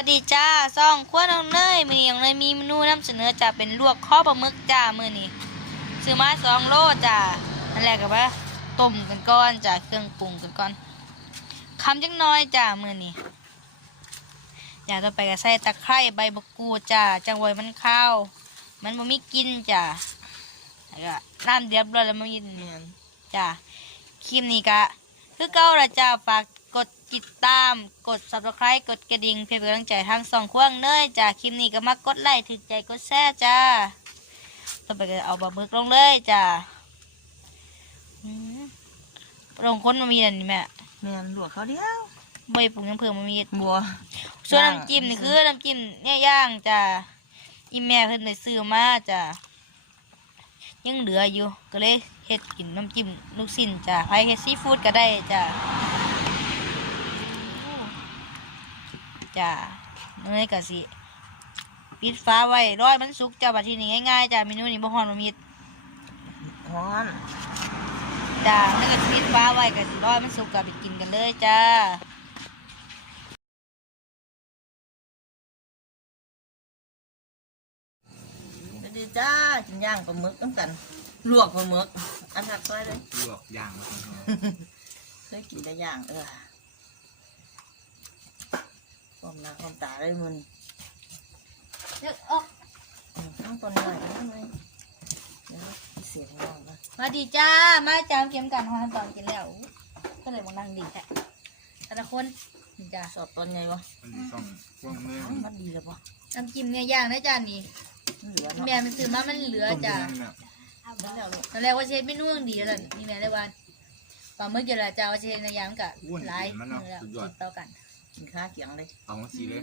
สวัสดีจ้าซ่องครัวน้องเนยมือนี้น้องเนยมีเมนูนำเสนอจ้าเป็นลวกข้อปลาหมึกจ้ามื้อนี้ซื้อมาสองโลจ้าอันแรกก็ว่าต้มกันก่อนจ้าเครื่องปรุงกันก่อนคำจังน้อยจ้ามื้อนี้อยากต่อไปก็ใส่ตะไคร้ใบมะกรูดจ้าจังไว้มันข้าว มันบ่มีกินจ้าแล้วก็น้ำเดือดร้อนแล้วมันมีแม่นจ้าคลิปนี้ก็คือเก่าละจ้าฝาก ติดตาม กด subscribe กดกระดิ่งเพื่อเป็นกำลังใจทางสองควงเนยจ้าคลิปนี้ก็มากดไลค์ถึงใจกดแชร์จ้าต่อไปก็เอาบะบึกลงเลยจ้าอืมลงคนมามีอันนี้แม่แม่นลวกเขาเดียวไม่ปรุงยังเพิ่มมามีบัวส่วนย่างน้ำจิ้มนี่คือน้ำจิ้มเนี่ยย่างจ้าอีแม่เพิ่นไปซื้อมาจ้ายังเหลืออยู่ก็เลยเฮ็ดกินน้ำจิ้มลูกสิ้นจ้าไอเฮ็ดซีฟู้ดก็ได้จ้า จ้าเนยก็สิปิดฟ้าไว้ร้อยมันสุกจ้าบัดทีนี้ง่ายๆจ้าเมนูนี้บ่ฮ้อนบ่มีดฮ้อนจ้าแล้วก็ปิดฟ้าไว้ก็สิร้อยมันสุกก็ไปกินกันเลยจ้าสวัสดีจ้ากินย่างปลาหมึกต้องกันลวกปลาหมึกอันทัดซอยเลยลวกย่างมาทั้งหมดเคยกินแต่ย่างเออความ หน้าความตาเลยมันเลิกออกอืมต้องต้นหน่อยนะไหมเดี๋ยวเสียงร้องนะมาดีจ้า มาจ้าเกมกันฮอนตอนกินแล้ว ก็เลยมานั่งดีแท้แต่ละคนนี่จ้าสอบต้นไงวะมันมีต้องพวกเนื้อเอ้ามันดีแล้วปะน้ำจิ้มเนี่ยย่างนะจ้านี่มันเหลือเนาะแม่มันซื้อมามันเหลือต้มจ้า เนื้อเนี่ยมันแล้วลูกตอนแรกว่าเชฟไม่นุ่งดีแล้วนี่แม่ได้วันปลาหมึกเยอะละจ้าว่าเชฟในยามกะหลายมือแล้วติดต่อกัน กินข้าเกียงเลยเอามาสีเลย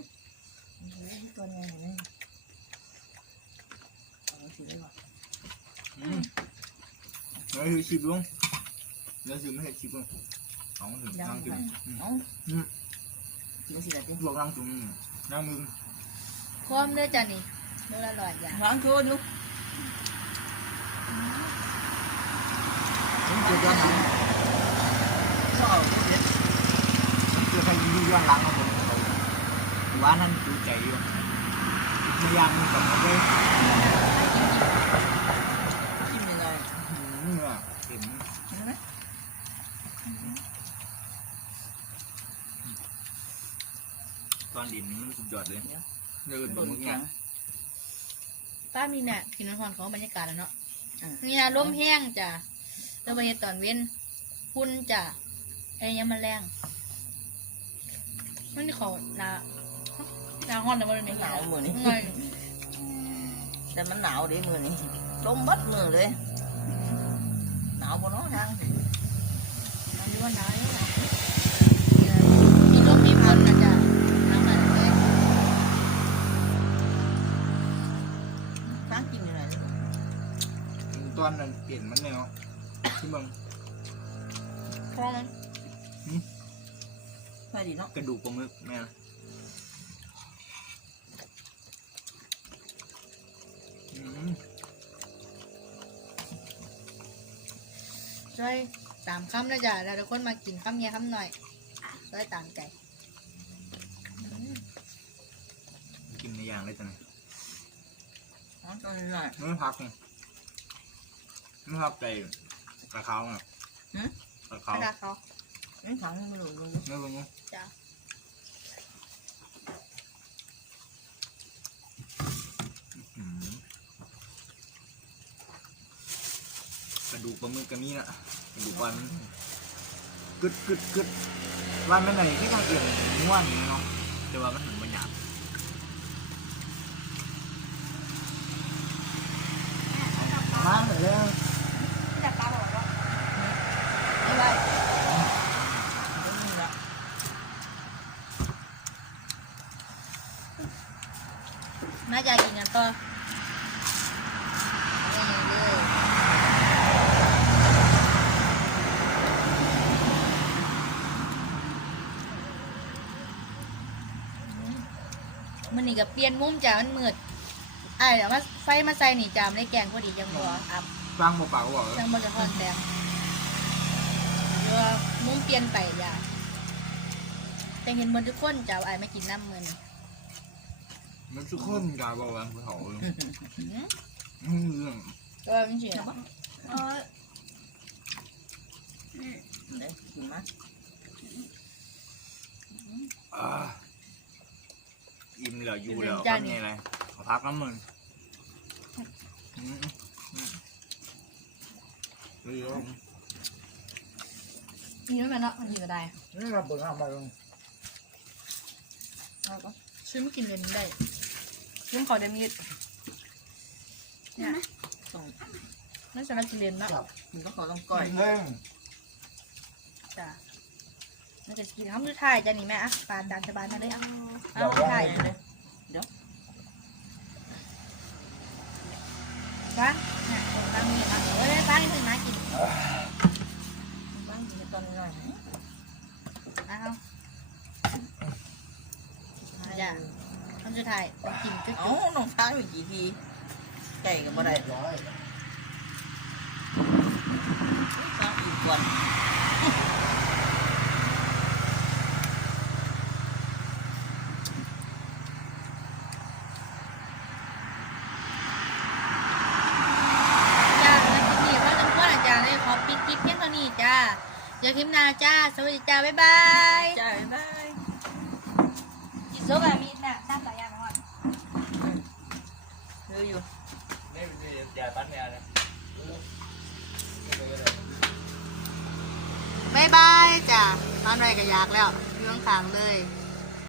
อื้อหือต้นไงเห็นไหมเอาสิเลยวะอืมเนื้อคือชิบลงเนื้อคือไม่เห็ดชิบลงเอามาถึงนั่งจุ่มอืมเอ้าอืมกินสิละติลวกนั่งจุ่มนั่งมึงพร้อมเด้อจ้านี่โลละร้อยอย่างล้างโชว์ดูผมเจอย้อนหลังชอบดูเด็ด ผมเจอใครยิงย้อนหลังมาผมว่านั่นดูใจอยู่พยายามกับมันเลยกินยังไงเนื้อเห็นเห็นไหมตอนดินมันสุดยอดเลยเนื้อโดดูนมึงแข็นี่ยงป้ามีน่ะกินน้ำหอนของบรรยากาศแล้วเนาะอะนี่นะร่มแห้งจ้าแล้วบรรยากาศตอนเว้นพุ่นจ้าไอ้ยังมันแรง มันนี่เขาหนาหนาหอนแต่ว่าเดี๋ยวนี้หนาวมือนี้ไงแต่มันหนาวดิมือนี้ลมบัดมือเลย หนาวบนน้อทางอันนี้ว่าหนาวอยู่นะมีลมมีฝนนะจ๊ะหนาวมาเลยทางกินยังไงตอนนั้นเปลี่ยนมันเนี่ยเนาะที่มึงเพราะมันไปดีเนาะกระดูกปลาหมึกแม่นะอืมช่วยตามคำนะจ๊ะแล้วทุกคนมากินคำเมียคำหน่อยช่วยตามใจอืมกินในอย่างเลยจังอ๋อตอนนี้หน่อย ไม่พักไงไม่พักใจกระเขาอะหืมกระเขาไม่ได้เขา นี่ถังมือลงเนื้อเป็นไงจ้ะอืมกระดูกปลาหมึกกระมีน่ะกระดูกวันมันกึดกึดกึดวันไม่ไหนที่ทางเอื่นม้วนเนาะแต่ว่ามันถึงมันหยาบมาเลยแล้ว จับปลาบอกว่า ไม่ได้นี่แหละ น่าจะกินกันต่อเอาอย่างเลยมันนี่ก็เปลี่ยนมุมจ้ะมันมืดไอ้ายเดี๋ยวมาไฟมาใส่นี่จามได้แกงพอดีจังหัวอับฟังเปล่าๆก็บอกจังบนจะทอนแดงเดี๋ยวว่ามุมเปลี่ยนไปจ้ะจะเห็นบนทุกคนจ้ะไอ้ายไม่กินน้ำมือนี่ มันทุกคนกาบอกว่าภูเขาเลยอืมอืมเรื่องก็มันเสียเออเดี๋ยวกินมาอ่าอิ่มเหลืออยู่แล้วทำไงไรขอพักน้ำมึงอืมอืมเรื่องมีแล้วแม่เนาะมันอยู่ก็ได้นี่เราเปิดห้างไปลงเอาก็ซื้อมากินเล ยมันได้ซื้อขอเดมิดเนี่ยส่งไม่สามารถกินเลนเนาะมันก็ขอต้องก้อยเล่นจ้ะมันจะกินข้าวมือถ่ายจ้ะนี่แม่อะปานตามสบายมาเลยอะเอาถ่ายเลยบ้างเนี่ยคนตั้งนี่อะเอ้ยบ้างนี่ถึงมากินบ้างมีตอนหน่อยเอาจ้ะข้า วมือถ่ายกินจุ๊เอ้าน้องฟ้าอยู่กี่ทีไก่กับบ่ได้ร้อยฟ้าอีกก่อนจ้าแล้วคลิปนี้พ่อจำเพื่อนอาจารย์เลยขอปิดคลิปเพียงเท่านี้จ้าเจอคลิปหน้าจ้าสวัสดีจ้าบ๊ายบายจ้าบ๊ายบายกินโซ่แบบมีน่ะตามสายยางก่อน เธ ออยู่นี่เป็นยาปั้นแมวนะบ๊ายบายจ้าตอนไรก็อยากแล้วเรื่องขางเลย